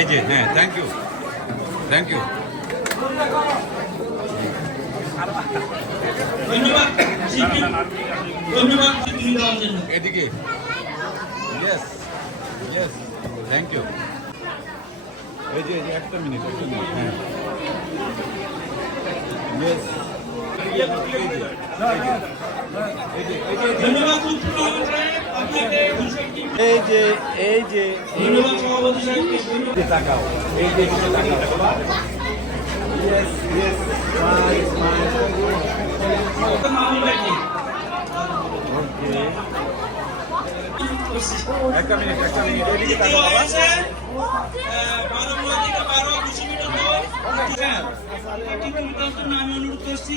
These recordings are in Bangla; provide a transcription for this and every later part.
এই যে হ্যাঁ থ্যাংক ইউ থ্যাংক ইউ এদিকে ইয়েস ইয়েস থ্যাংক ইউ এই যে একটা মিনিট একটা মিনিট হ্যাঁ ইয়েস এই যে যে তাকাও যে একটা মিনিট একটা মিনিট এদিকে তাকাও বারো হ্যাঁ অনুরোধ করছি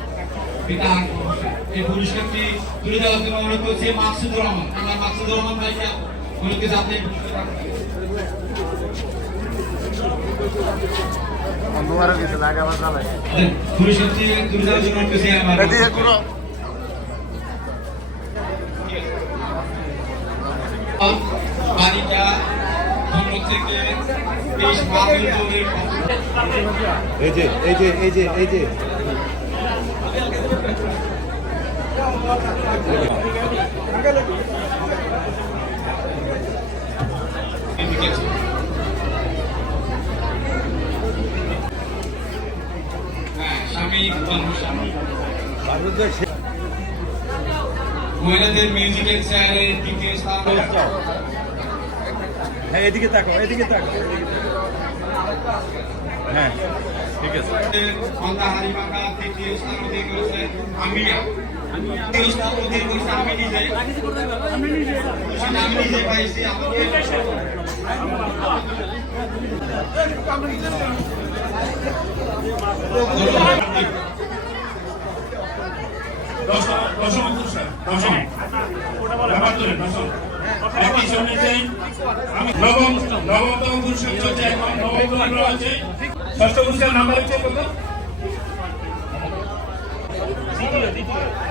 পিতা এই পুরস্কারটি তুলে দেওয়ার জন্য অনুরোধ করছি মাকসুদুর রহমান। আমার মাকসুদুর রহমান ভাইকে অনুরোধ করছি আপনি পুরস্কারটা তুলে দেওয়ার জন্য অনুরোধ আমার বাড়িটা থেকে এই যে এই যে এই যে এই যে লিখেছে হ্যাঁ স্বামী ইকবাল হোসেন মহিলাদের মিউজিক্যাল চেয়ারের দ্বিতীয় স্থান হ্যাঁ এদিকে তাকাও এদিকে তাকাও হ্যাঁ ঠিক আছে। তৃতীয় স্থান অধিকার করেছে আমিয়া। দশম দশম দশম একই শুনেছেন নবম নবমতম পুরস্কার চলছে এখন নবমতম রয়েছে ষষ্ঠ পুরস্কার নাম্বার হচ্ছে কত টু ফাইভ